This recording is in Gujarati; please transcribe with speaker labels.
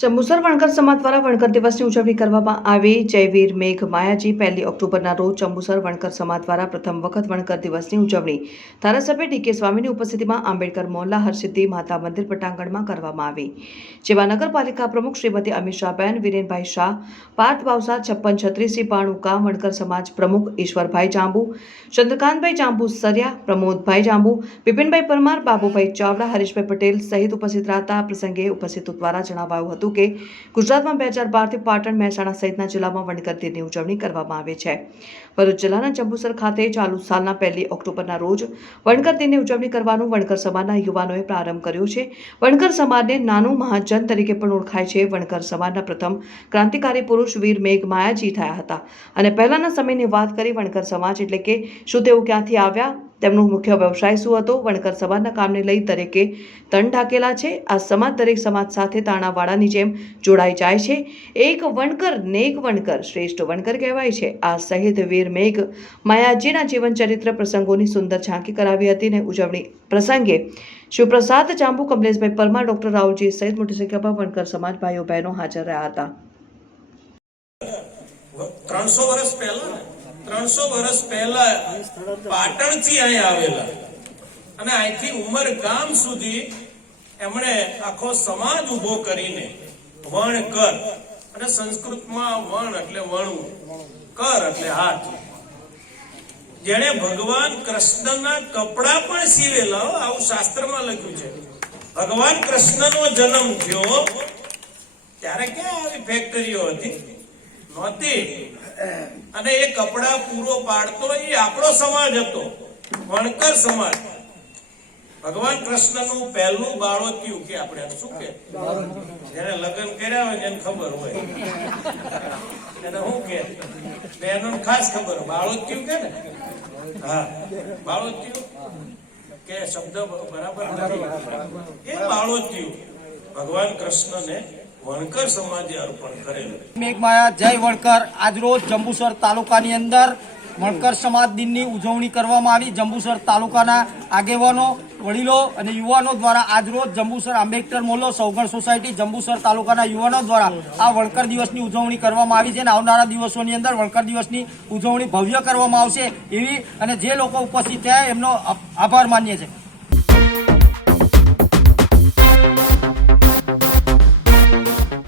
Speaker 1: જંબુસર વણકર સમાજ દ્વારા વણકર દિવસની ઉજવણી કરવામાં આવી. જયવીર મેઘ, માયાજી, પહેલી ઓક્ટોબરના રોજ ચંબુસર વણકર સમાજ દ્વારા પ્રથમ વખત વણકર દિવસની ઉજવણી ધારાસભ્ય ડીકે સ્વામીની ઉપસ્થિતિમાં આંબેડકર મોહલ્લા હરસિદ્ધિ માતા મંદિર પટાંગણમાં કરવામાં આવી. જેમાં નગરપાલિકા પ્રમુખ શ્રીમતી અમિત શાહબેન વિરેનભાઈ શાહ, પાર્થ બાવસા, છપ્પન છત્રીસી, પાણુકા, વણકર સમાજ પ્રમુખ ઈશ્વરભાઈ જાંબુ, ચંદ્રકાંતભાઈ જાંબુ સરિયા, પ્રમોદભાઈ જાંબુ, બિપિનભાઈ પરમાર, બાબુભાઈ ચાવડા, હરીશભાઈ પટેલ સહિત ઉપસ્થિત રહેતા પ્રસંગે ઉપસ્થિતો દ્વારા જણાવાયું હતું. કે ગુજરાતમાં બે હજાર બારથી પાટણ મહેસાણા સહિતના જિલ્લામાં વણકર દિનની ઉજવણી કરવામાં આવે છે. ભરૂચ જિલ્લાના જંબુસર ખાતે ચાલુ સાલના પહેલી ઓક્ટોબરના રોજ વણકર દિનની ઉજવણી કરવાનું વણકર સમાજના યુવાનોએ પ્રારંભ કર્યો છે. વણકર સમાજને નાનું મહાજન તરીકે પણ ઓળખાય છે. વણકર સમાજના પ્રથમ ક્રાંતિકારી પુરુષ વીર મેઘ માયાજી થયા હતા. અને પહેલાના સમયની વાત કરી વણકર સમાજ એટલે કે શું તેઓ ક્યાંથી આવ્યા? તેમનો મુખ્ય વ્યવસાય શું હતો? વણકર સમાજના કામને લઈ દરેકે તન ઢાકેલા છે. આ સમાજ દરેક સમાજ સાથે તાણાવાળાની જેમ જોડાઈ જાય છે. એક વણકર નેક વણકર શ્રેષ્ઠ વણકર કહેવાય છે. આ સહિત વીર મેઘ માયાજીના જીવન ચરિત્ર પ્રસંગોની સુંદર ઝાંકી કરાવી હતી ને ઉજવણી પ્રસંગે શિવપ્રસાદ જાંબુ કમલેશભાઈ પરમાર, ડોક્ટર રાહુલજી સહિત મોટી સંખ્યામાં વણકર સમાજ ભાઈઓ બહેનો હાજર રહ્યા હતા.
Speaker 2: ત્રણસો વર્ષ પહેલા ત્રણસો વર્ષ પહેલા પાટણથી અહીં આવેલા. અને અહીંથી ઉમર ગામ સુધી એમણે આખો સમાજ ઊભો કરીને વણ કર અને સંસ્કૃતમાં વણ એટલે વણવું, કર એટલે હાથ. જેણે ભગવાન કૃષ્ણના કપડા પણ સીવેલા આવું શાસ્ત્રમાં લખ્યું છે. ભગવાન કૃષ્ણનો જન્મ થયો ત્યારે ક્યાં આવી ફેક્ટરીઓ હતી? નહોતી. અને એ કપડા પૂરો પાડતો એ આપણો સમાજ હતો, વણકર સમાજ. ભગવાન કૃષ્ણનું પહેલું બાળોત્યું કે આપણે શું કે? જેને લગ્ન કર્યા હોય એને ખબર હોય. એને શું કે? બહેનો ખાસ ખબર. બાળોત્યું કે ને? હા. બાળોત્યું કે શબ્દ બરાબર નથી. એ બાળોત્યું ભગવાન કૃષ્ણને વણકર સમાજે અર્પણ કરેલું.
Speaker 3: મેઘમાયા જય વણકર. આજરોજ જંબુસર તાલુકાની અંદર વણકર સમાજ દિનની ઉજવણી કરવામાં આવી. જંબુસર તાલુકાના આગેવાનો, વડીલો અને યુવાનો દ્વારા આજરોજ જંબુસર આંબેડકર મોલ્લો સૌગણ સોસાયટી, જંબુસર તાલુકાના યુવાનો દ્વારા આ વણકર દિવસની ઉજવણી કરવામાં આવી છે અને આવનારા દિવસોની અંદર વણકર દિવસની ઉજવણી ભવ્ય કરવામાં આવશે એવી અને જે લોકો ઉપસ્થિત થયા એમનો આભાર માનીએ છીએ.